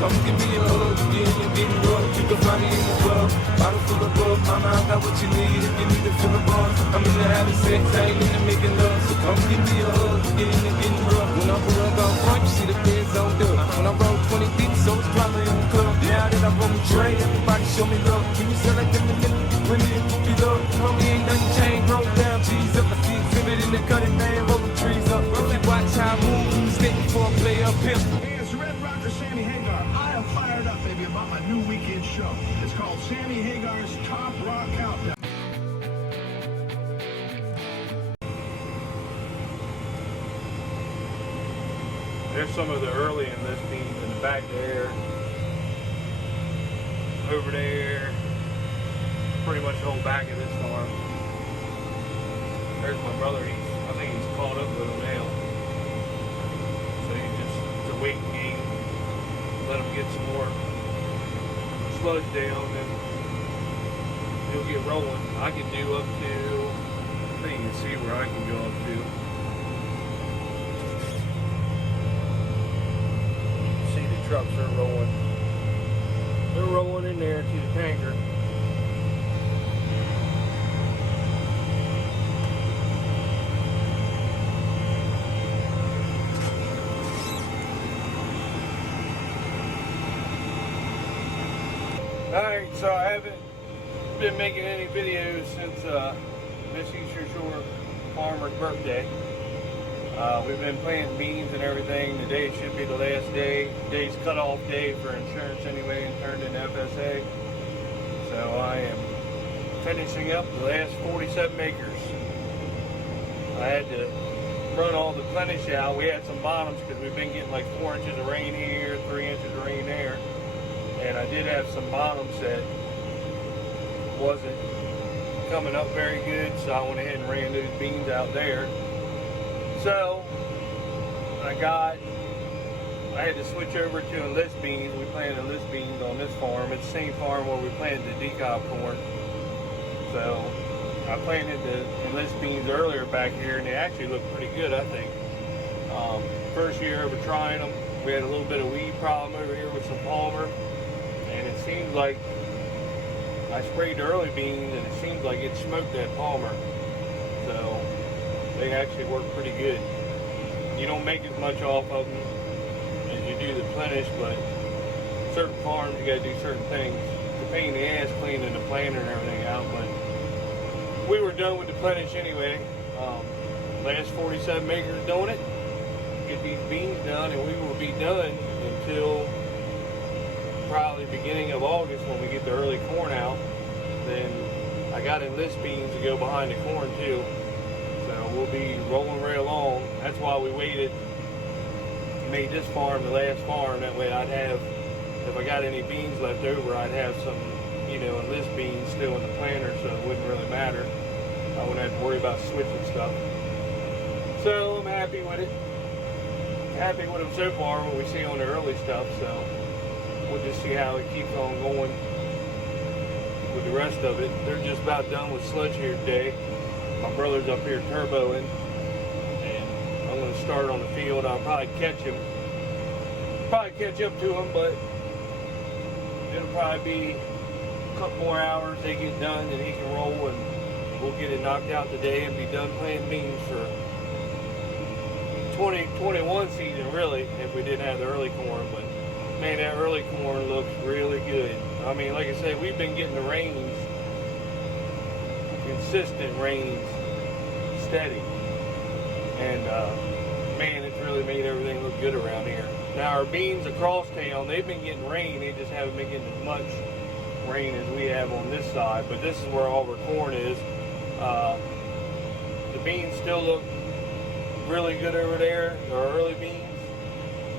come give me a hug. Getting rough, you can find me in the club. Bottle full of bug, mama, I got what you need if you need to fill the buzz. I'm into having sex, I ain't into making love. So come give me a hug, getting rough. When I pull up out front, you see the Benz on dub. When I roll 20 deep, so it's drama in the club. Now that I roll with Dre, everybody show me love. Can you sell like them the niggas? When it be love, homie ain't nothing changed. Roll down, cheese up. I see exhibit in the cutting, man, rolling trees up. If you watch how I move, you stick before I play up here. Hey, it's Red Rocker Sammy Hagar. I am fired up, baby, about my new weekend show. It's called Sammy Hagar's Top Rock Countdown. There's some of the early enlistings in the back there. Over there. Pretty much the whole back of this farm. There's my brother. I think he's caught up with him now. So it's a waiting game. Let him get some more sludge down and he'll get rolling. I can do up to, I think you can see where I can go up to. See the trucks are rolling. They're rolling in there to the tanker. Alright, so I haven't been making any videos since Miss Eastern Shore Farmer's birthday. We've been planting beans and everything. Today should be the last day. Today's cutoff day for insurance anyway and turned into FSA. So I am finishing up the last 47 acres. I had to run all the plenish out. We had some bottoms because we've been getting like 4 inches of rain here, 3 inches of rain there. And I did have some bottoms that wasn't coming up very good, so I went ahead and ran those beans out there. So I had to switch over to enlist beans. We planted enlist beans on this farm. It's the same farm where we planted the decob corn. So I planted the enlist beans earlier back here, and they actually look pretty good, I think. First year ever trying them, we had a little bit of weed problem over here with some palmer. And it seems like I sprayed the early beans and it seems like it smoked that palmer. So they actually work pretty good. You don't make as much off of them as you do the plenish, but certain farms you gotta do certain things. It's a pain in the ass cleaning the planter and everything out, but we were done with the plenish anyway. Last 47 acres doing it. Get these beans done and we will be done until probably beginning of August when we get the early corn out. Then I got enlist beans to go behind the corn too. So we'll be rolling right along. That's why we waited, made this farm the last farm. That way I'd have, if I got any beans left over, I'd have some, enlist beans still in the planter, so it wouldn't really matter. I wouldn't have to worry about switching stuff. So I'm happy with it. Happy with them so far, what we see on the early stuff, so we'll just see how it keeps on going with the rest of it. They're just about done with sludge here today. My brother's up here turboing, and I'm going to start on the field. I'll probably catch him. Probably catch up to him, but it'll probably be a couple more hours. They get done, and he can roll, and we'll get it knocked out today and be done planting beans for 2021 season, really, if we didn't have the early corn. But man, that early corn looks really good. I mean, like I said, we've been getting the rains, consistent rains, steady. And man, it's really made everything look good around here. Now our beans across town, they've been getting rain, they just haven't been getting as much rain as we have on this side. But this is where all our corn is. The beans still look really good over there, our early beans.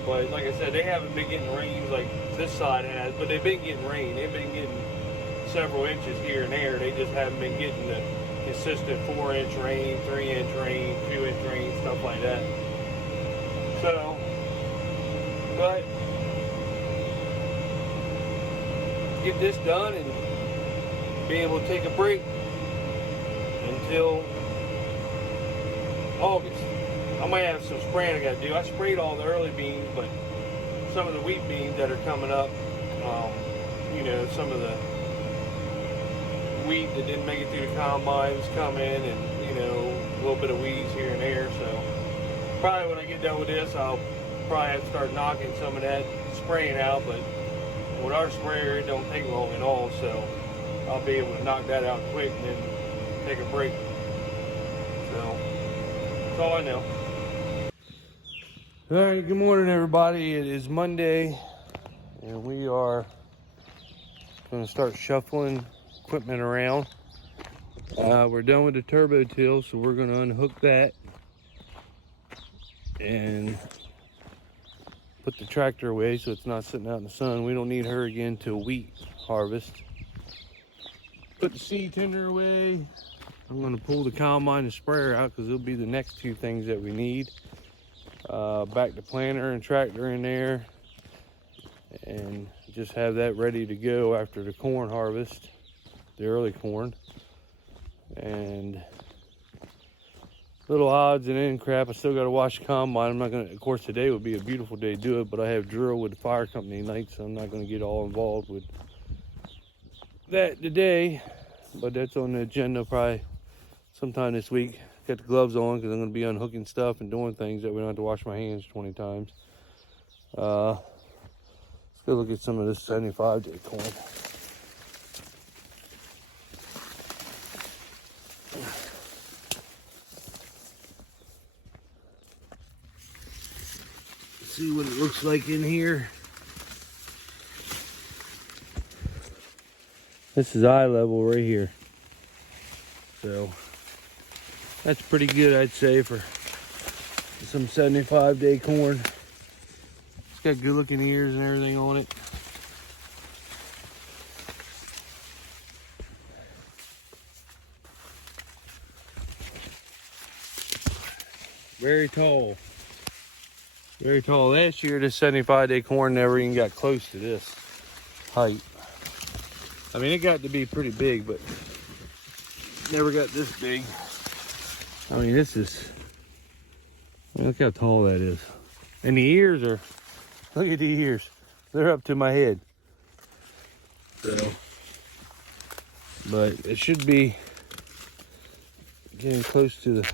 But like I said, they haven't been getting rains like this side has, but they've been getting rain. They've been getting several inches here and there. They just haven't been getting the consistent 4-inch rain, 3-inch rain, 2-inch rain, stuff like that. So, but get this done and be able to take a break until August. I might have some spraying I got to do. I sprayed all the early beans, but some of the wheat beans that are coming up. You know, some of the wheat that didn't make it through the combines come in, and you know, a little bit of weeds here and there. So probably when I get done with this, I'll probably have to start knocking some of that spraying out. But with our sprayer, it don't take long at all, so I'll be able to knock that out quick and then take a break. So that's all I know. All right, good morning, everybody. It is Monday, and we are going to start shuffling equipment around. We're done with the turbo till, so we're going to unhook that and put the tractor away so it's not sitting out in the sun. We don't need her again till wheat harvest. Put the seed tender away. I'm going to pull the combine and sprayer out because it'll be the next two things that we need. Back the planter and tractor in there, and just have that ready to go after the corn harvest, the early corn. And little odds and end crap. I still got to wash the combine. I'm not going to, of course today would be a beautiful day to do it, but I have drill with the fire company tonight, so I'm not going to get all involved with that today. But that's on the agenda probably sometime this week. Got the gloves on because I'm going to be unhooking stuff and doing things that we don't have to wash my hands 20 times. Let's go look at some of this 75-day corn. See what it looks like in here. This is eye level right here. So that's pretty good, I'd say, for some 75-day corn. It's got good looking ears and everything on it. Very tall. Very tall. Last year, this 75-day corn never even got close to this height. I mean, it got to be pretty big, but never got this big. I mean, this is, look how tall that is. And the ears are, look at the ears. They're up to my head. So, but it should be getting close to the,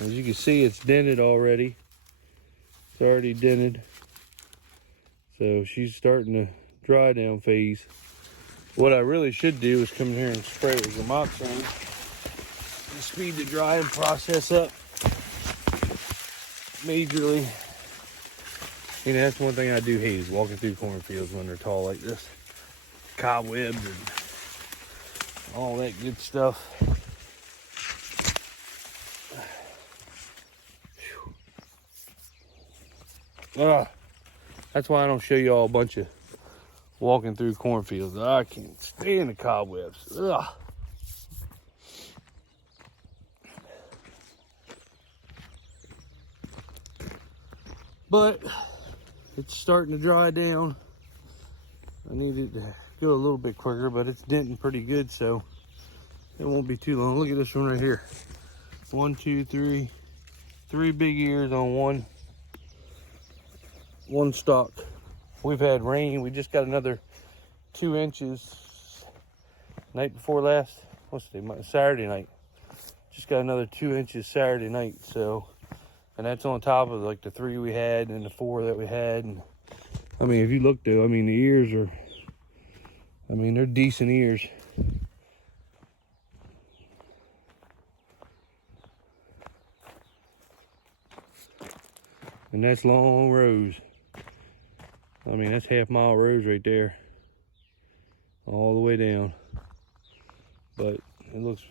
as you can see, it's dented already. It's already dented. So she's starting the dry down phase. What I really should do is come in here and spray it with Zamoxone and speed the drying process up majorly. You know, that's one thing I do hate is walking through cornfields when they're tall like this. Cobwebs and all that good stuff. That's why I don't show you all a bunch of walking through cornfields. I can't stand the cobwebs. Ugh. But it's starting to dry down. I need it to go a little bit quicker, but it's denting pretty good, so it won't be too long. Look at this one right here. 1, 2, 3. 3 big ears on one stalk. We've had rain. We just got another 2 inches night before last. What's the day? Saturday night. Just got another 2 inches Saturday night. So, and that's on top of like the 3 we had and the 4 that we had. And I mean, if you look though, I mean the ears are, I mean they're decent ears. And that's long rows. I mean, that's half-mile rows right there. All the way down. But it looks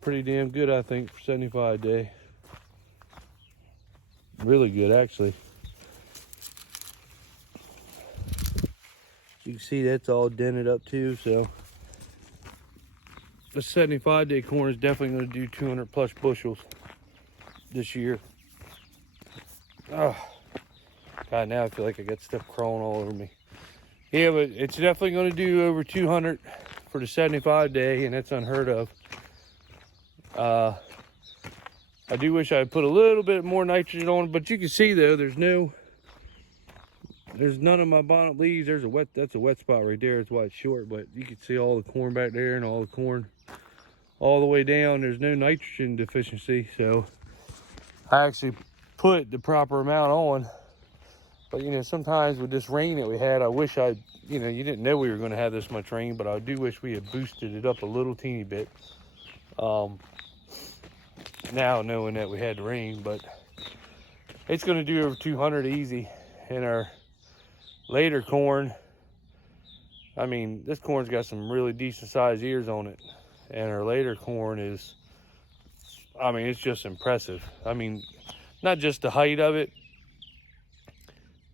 pretty damn good, I think, for 75 day. Really good, actually. You can see that's all dented up too, so. The 75 day corn is definitely going to do 200 plus bushels this year. Oh. God, now I feel like I got stuff crawling all over me. Yeah, but it's definitely going to do over 200 for the 75 day, and that's unheard of. I do wish I put a little bit more nitrogen on it, but you can see though, there's no there's none of my bonnet leaves. That's a wet spot right there. That's why it's short, but you can see all the corn back there and all the corn all the way down. There's no nitrogen deficiency, so I actually put the proper amount on. But you know, sometimes with this rain that we had, I wish you didn't know we were going to have this much rain, but I do wish we had boosted it up a little teeny bit. Now knowing that we had the rain, but it's going to do over 200 easy. And our later corn, I mean, this corn's got some really decent sized ears on it, and our later corn is, I mean, it's just impressive. I mean, not just the height of it,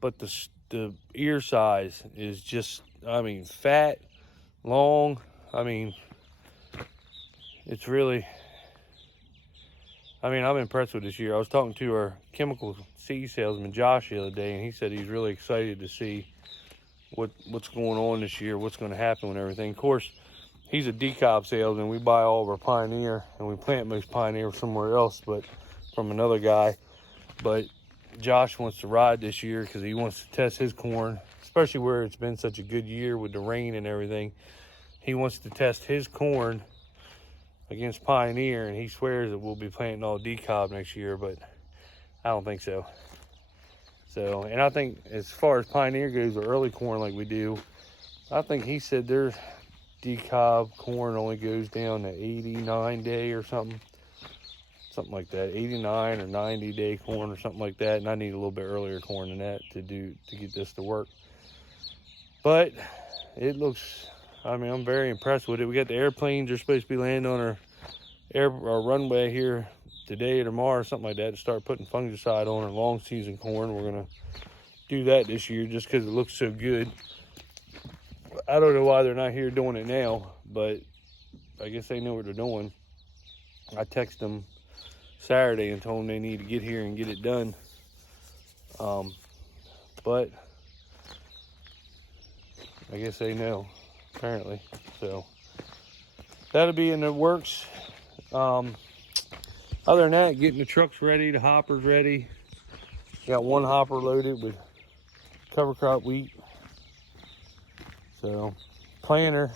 but the ear size is just, I mean, fat, long. I mean, it's really, I mean, I'm impressed with this year. I was talking to our chemical seed salesman, Josh, the other day, and he said he's really excited to see what's going on this year, what's going to happen with everything. Of course, he's a decob salesman. We buy all of our Pioneer, and we plant most Pioneer somewhere else, but from another guy. But Josh wants to ride this year because he wants to test his corn, especially where it's been such a good year with the rain and everything. He wants to test his corn against Pioneer, and he swears that we'll be planting all decob next year, but I don't think so. So, and I think as far as Pioneer goes, or early corn like we do, I think he said their decob corn only goes down to 89 day or something like that, 89 or 90 day corn or something like that. And I need a little bit earlier corn than that to get this to work. But it looks, I mean, I'm very impressed with it. We got the airplanes are supposed to be landing on our runway here today or tomorrow or something like that to start putting fungicide on our long season corn. We're gonna do that this year just because it looks so good. I don't know why they're not here doing it now, but I guess they know what they're doing. I texted them Saturday and told them they need to get here and get it done. But I guess they know, apparently. So that'll be in the works. Other than that, getting the trucks ready, the hoppers ready. Got one hopper loaded with cover crop wheat. So planter,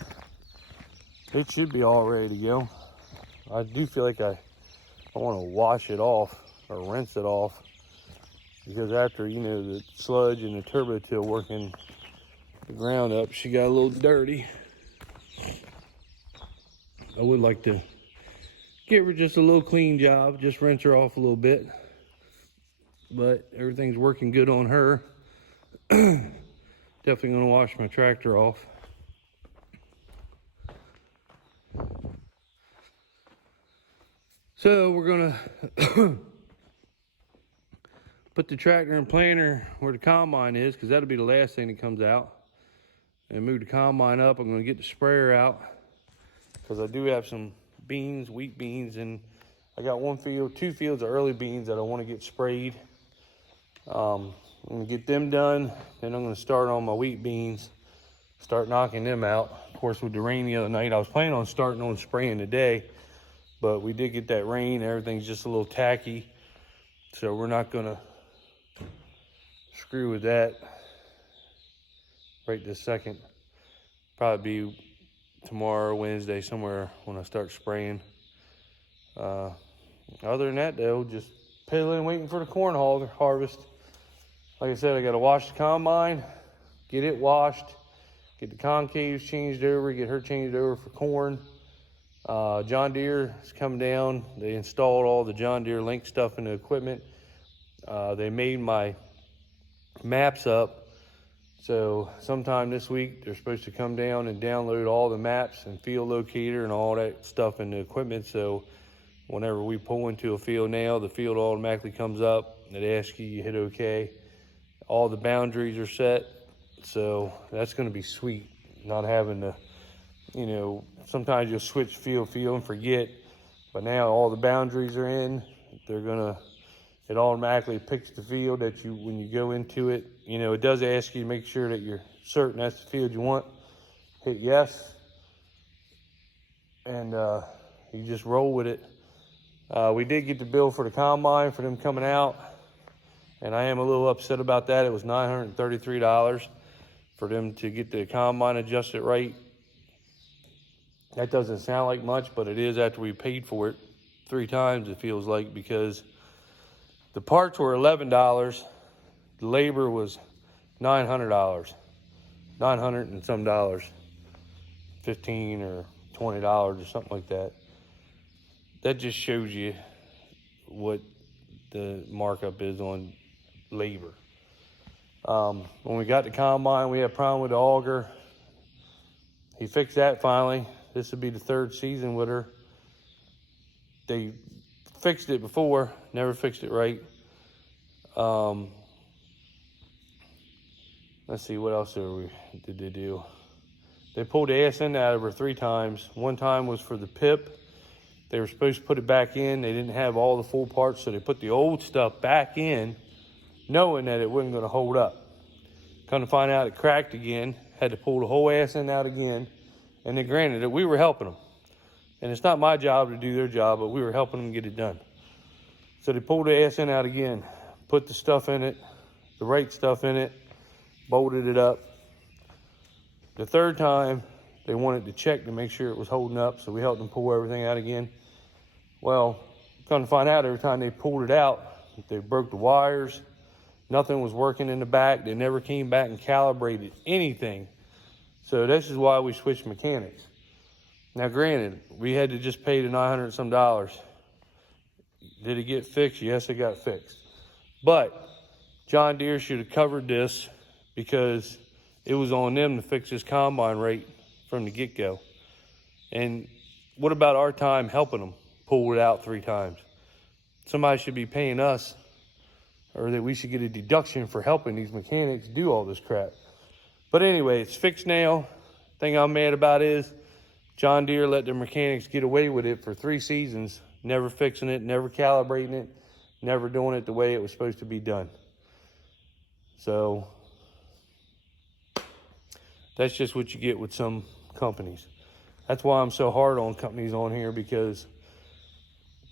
it should be all ready to go. I do feel like I want to wash it off or rinse it off, because after, you know, the sludge and the turbo till working the ground up, she got a little dirty. I would like to give her just a little clean job, just rinse her off a little bit, but everything's working good on her. Definitely gonna wash my tractor off. So we're gonna put the tractor and planter where the combine is, because that'll be the last thing that comes out, and move the combine up. I'm gonna get the sprayer out because I do have some beans, wheat beans, and I got two fields of early beans that I want to get sprayed. I'm gonna get them done, then I'm gonna start on my wheat beans, start knocking them out. Of course, with the rain the other night, I was planning on starting on spraying today, but we did get that rain. Everything's just a little tacky, so we're not gonna screw with that right this second. Probably be tomorrow or Wednesday somewhere when I start spraying. Other than that though, just piddling, waiting for the corn harvest. Like I said, I got to wash the combine, get it washed, get the concaves changed over, get her changed over for corn. John Deere is coming down. They installed all the John Deere Link stuff in the equipment. They made my maps up. So sometime this week, they're supposed to come down and download all the maps and field locator and all that stuff in the equipment. So whenever we pull into a field now, the field automatically comes up. It asks you, you hit OK. All the boundaries are set. So that's going to be sweet, not having to, you know, sometimes you'll switch field and forget, but now all the boundaries are in. It automatically picks the field that when you go into it, you know, it does ask you to make sure that you're certain that's the field you want. Hit yes, and you just roll with it. We did get the bill for the combine for them coming out, And I am a little upset about that. It was $933 for them to get the combine adjusted right. That doesn't sound like much, but it is after we paid for it 3 times, it feels like, because the parts were $11. The labor was $900. 900 and some dollars. $15 or $20 or something like that. That just shows you what the markup is on labor. When we got the combine, we had a problem with the auger. He fixed that finally. This would be the 3rd season with her. They fixed it before, never fixed it right. Let's see, what else did they do? They pulled the ass end out of her 3 times. 1 time was for the PIP. They were supposed to put it back in. They didn't have all the full parts, so they put the old stuff back in, knowing that it wasn't going to hold up. Come to find out, it cracked again. Had to pull the whole ass end out again. And then granted that we were helping them. And it's not my job to do their job, but we were helping them get it done. So they pulled the ass end out again, put the stuff in it, the right stuff in it, bolted it up. The 3rd time, they wanted to check to make sure it was holding up, so we helped them pull everything out again. Well, come to find out, every time they pulled it out, they broke the wires. Nothing was working in the back. They never came back and calibrated anything. So this is why we switched mechanics. Now, granted, we had to just pay the $900 and some dollars. Did it get fixed? Yes, it got fixed. But John Deere should have covered this, because it was on them to fix this combine right from the get-go. And what about our time helping them pull it out 3 times? Somebody should be paying us, or that we should get a deduction for helping these mechanics do all this crap. But anyway, it's fixed now. Thing I'm mad about is John Deere let their mechanics get away with it for 3 seasons, never fixing it, never calibrating it, never doing it the way it was supposed to be done. So that's just what you get with some companies. That's why I'm so hard on companies on here, because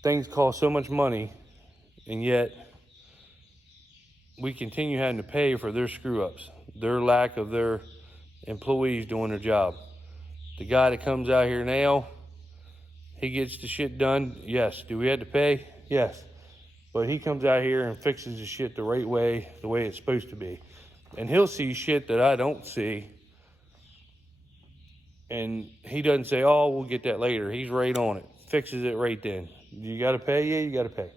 things cost so much money, and yet we continue having to pay for their screw-ups, their lack of their employees doing their job. The guy that comes out here now, he gets the shit done. Yes. Do we have to pay? Yes. But he comes out here and fixes the shit the right way, the way it's supposed to be. And he'll see shit that I don't see. And he doesn't say, oh, we'll get that later. He's right on it. Fixes it right then. You got to pay? Yeah, you got to pay.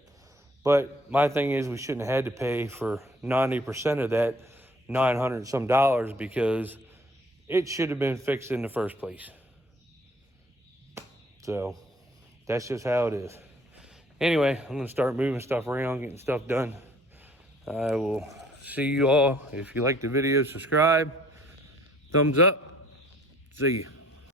But my thing is, we shouldn't have had to pay for 90% of that $900 and some dollars, because it should have been fixed in the first place. So that's just how it is. Anyway, I'm going to start moving stuff around, getting stuff done. I will see you all. If you like the video, subscribe. Thumbs up. See you.